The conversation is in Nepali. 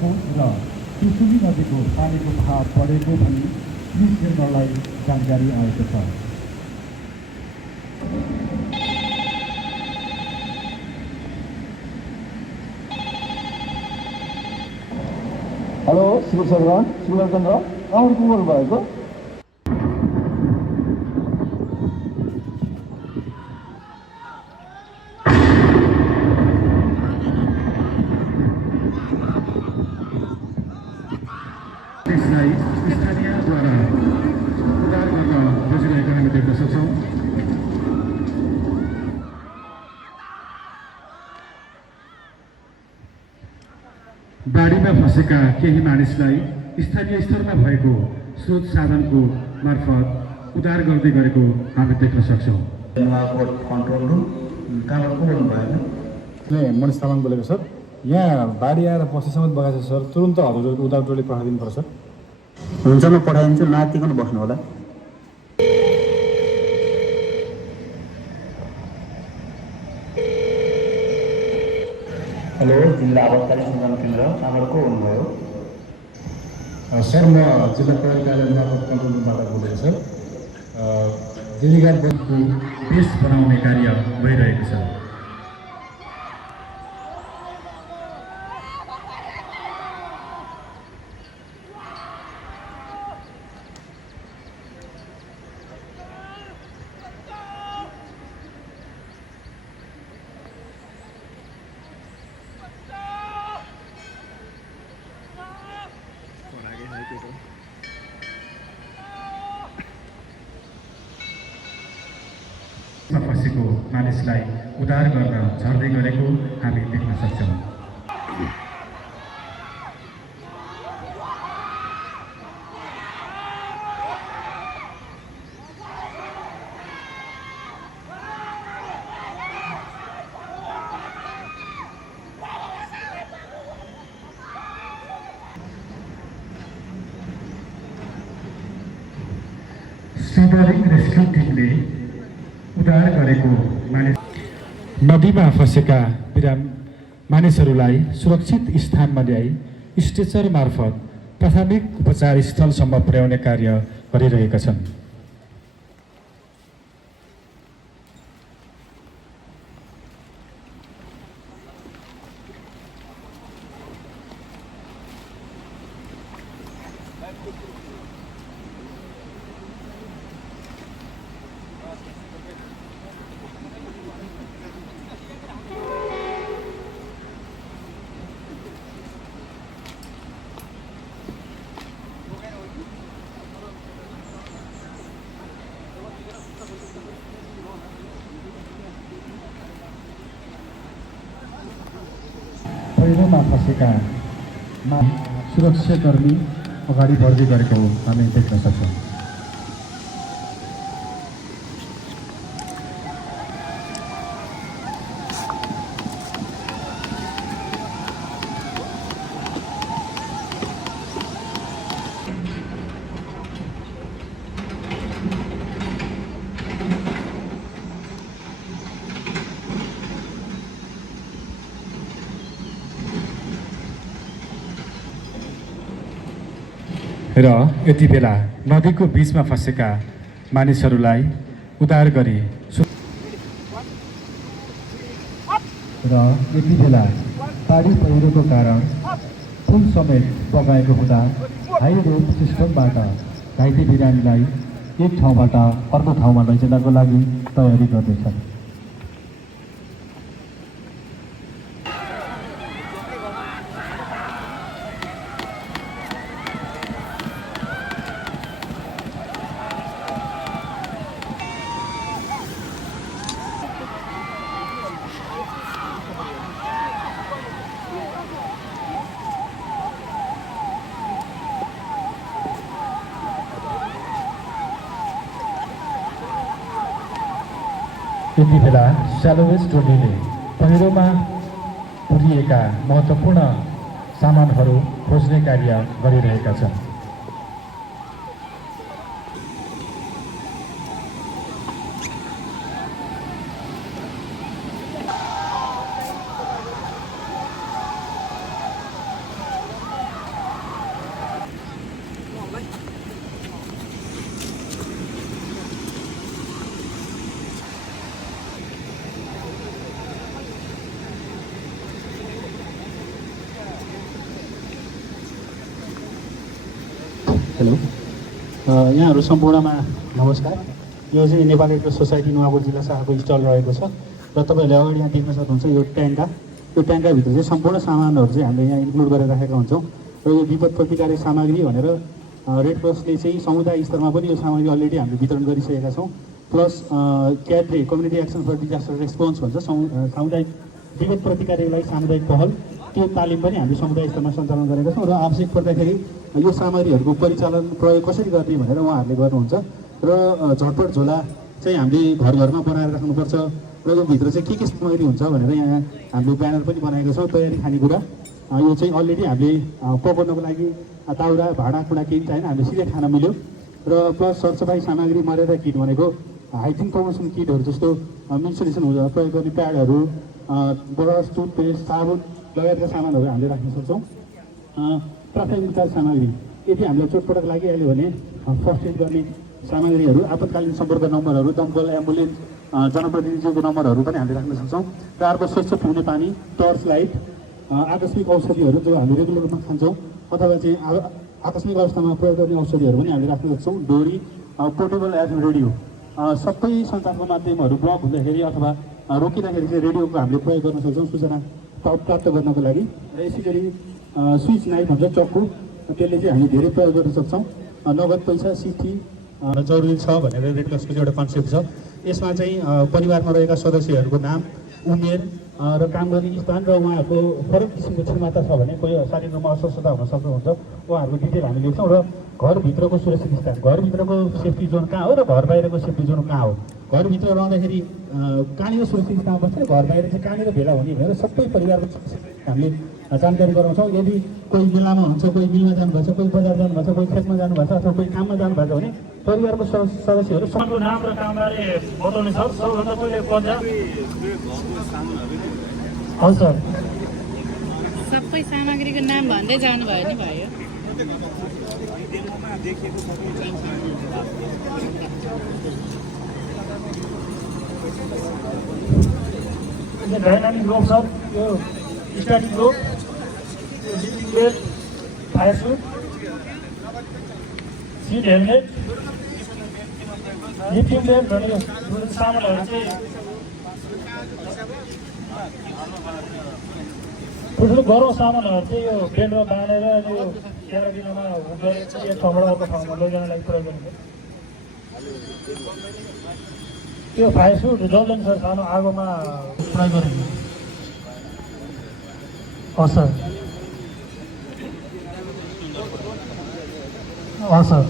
भएको र कुसुमी नदीको पानीको बहाव बढेको भनी पुलिस निर्णयलाई जानकारी आएको छ। हेलो शिव चन्द्र कहाँबाट को बोल्नु भएको? त्यसलाई स्थानीयद्वारा उद्धार गर्न खोजिरहेको हामी देख्न सक्छौँ। बाढीमा फँसेका केही मानिसलाई स्थानीय स्तरमा भएको स्रोत साधनको मार्फत उद्धार गर्दै गरेको हामी देख्न सक्छौँ। कन्ट्रोल रुम कहाँबाट को बोल्नु भएन? मनिष तामाङ बोलेको सर। यहाँ बाढी आएर बस्ती समेत बगाएको छ सर। तुरुन्त हजुर उद्धार टोली पठाइदिनु पर्छ सर। हुन्छ म पठाइदिन्छु, नआत्तिकन बस्नु होला। हेलो जिल्ला आपतकालीन सञ्चालन केन्द्र, कहाँबाट को हुनुभयो? सर म जिल्ला प्रहरी कार्यालय मार्फत कन्ट्रोल रुमबाट बोलेको सर। देवीघाट बन्दको बेस बनाउने कार्य भइरहेको छ। फँसेको मानिसलाई उद्धार गर्न झर्दै गरेको हामी देख्न सक्छौँ। सिडरिङ रेस्क्यु टिमले उद्धार गरेको मानिस नदीमा फँसेका मानिसहरूलाई सुरक्षित स्थानमा ल्याई स्ट्रेचर मार्फत प्राथमिक उपचार स्थलसम्म पुर्याउने कार्य गरिरहेका छन्। पहिरोमा फँसेका सुरक्षाकर्मी अगाडि बढ्दै गरेको हामी देख्न सक्छौँ। र यति बेला नदीको बीचमा फँसेका मानिसहरूलाई उद्धार गरी र यति बेला बाढी पहिरोको कारण पुल समेत बगाएको हुँदा हाई रोड सिस्टमबाट घाइते बिरामीलाई एक ठाउँबाट अर्को ठाउँमा लैजानको लागि तयारी गर्दैछन्। यति बेला स्यालोवेज टोलीले पहिरोमा पुरिएका महत्त्वपूर्ण सामानहरू खोज्ने कार्य गरिरहेका छन्। हेलो यहाँहरू सम्पूर्णमा नमस्कार। यो चाहिँ Nepal red cross society Nuwakot जिल्ला शाखाको स्टल रहेको छ र तपाईँहरूले अगाडि यहाँ देख्न सक्नुहुन्छ यो ट्याङ्काभित्र चाहिँ सम्पूर्ण सामानहरू चाहिँ हामीले यहाँ इन्क्लुड गरेर राखेका हुन्छौँ र यो विपद प्रतिकारी सामग्री भनेर रेड क्रसले चाहिँ समुदाय स्तरमा पनि यो सामग्री अलरेडी हामीले वितरण गरिसकेका छौँ। Plus cadre community action for disaster response भन्छ सामुदायिक विपद प्रतिकारीको लागि सामुदायिक पहल, त्यो तालिम पनि हामीले समुदाय स्तरमा सञ्चालन गरेका छौँ र आवश्यक पर्दाखेरि यो सामग्रीहरूको परिचालन प्रयोग कसरी गर्ने भनेर उहाँहरूले गर्नुहुन्छ र झटपट झोला चाहिँ हामीले घर घरमा बनाएर राख्नुपर्छ र यो भित्र चाहिँ के सामग्री हुन्छ भनेर यहाँ हामीले ब्यानर पनि बनाएका छौँ। तयारी खानेकुरा यो चाहिँ अलरेडी हामीले पकाउनको लागि ताउरा भाँडाकुँडा केही चाहिएन, हामीले सिधै खान मिल्यो र प्लस सरसफाइ सामग्री मर्यादा किट भनेको हाइजिन प्रमोसन किटहरू जस्तो मेन्सुरेसन हुन्छ प्रयोग गर्ने प्याडहरू, ब्रस, टुथपेस्ट, साबुन लगायतका सामानहरू हामीले राख्न सक्छौँ। प्राथमिक उपचार सामग्री यदि हामीलाई चोटपटक लागिहाल्यो भने फर्स्ट एड गर्ने सामग्रीहरू, आपतकालीन सम्पर्क नम्बरहरू, दमकल, एम्बुलेन्स, जनप्रतिनिधिको नम्बरहरू पनि हामीले राख्न सक्छौँ। र अर्को स्वच्छ पिउने पानी, टर्च लाइट, आकस्मिक औषधिहरू जो हामी रेगुलर रूपमा खान्छौँ अथवा चाहिँ आकस्मिक अवस्थामा प्रयोग गर्ने औषधिहरू पनि हामीले राख्न सक्छौँ। डोरी, पोर्टेबल एफएम रेडियो, सबै सञ्चारको माध्यमहरू ब्लक हुँदाखेरि अथवा रोकिँदाखेरि चाहिँ रेडियोको हामीले प्रयोग गर्न सक्छौँ सूचना प्राप्त गर्नको लागि। र यसै गरी स्विच नाइफ भन्छ चक्कु, त्यसले चाहिँ हामी धेरै प्रयोग गर्न सक्छौँ। नगद पैसा, सिठी जरुरी छ भनेर रेड क्रसको चाहिँ एउटा कन्सेप्ट छ। यसमा चाहिँ परिवारमा रहेका सदस्यहरूको नाम, उमेर र काम गर्ने स्थान र उहाँहरूको फरक किसिमको क्षमता छ भने कोही शारीरिक रूपमा अस्वस्थता हुन सक्नुहुन्छ उहाँहरूको डिटेल हामी लेख्छौँ। र घरभित्रको सुरक्षित स्थान, घरभित्रको सेफ्टी जोन कहाँ हो र घर बाहिरको सेफ्टी जोन कहाँ हो, घरभित्र रहँदाखेरि कहाँनिर सुरक्षित स्थान बस्छ, घर बाहिर चाहिँ कहाँनिर भेला हुने भनेर सबै परिवारको हामीले जानकारी गराउँछौँ। यदि कोही मेलामा हुन्छ, कोही मिलमा जानुभएको छ, कोही बजार जानुभएको छ, कोही खेतमा जानुभएको छ अथवा कोही काममा जानुभएको छ भने परिवारको सदस्यहरू सबको नाम र कामबारे बताउने छ। सबभन्दा पहिले पन्जाब हजुर सर सबै सामग्रीको नाम भन्दै जानुभयो नि भयो। डाइनामिक रोप छ, यो स्ट्याटिक रोप, यो zipping belt, fire suit, seat helmet, zipping belt भन्ने सामानहरू चाहिँ ठुल्ठुलो गरौँ सामानहरू चाहिँ यो बेल्टमा बाँधेर यो क्याराबिनमा एक ठाउँबाट अर्को ठाउँमा लैजानलाई प्रयोग गरिन्छ। त्यो फायर सुट जल्दैन सर, सानो आगोमा प्रयोग गरिन्छ। हस् सर, हस् सर।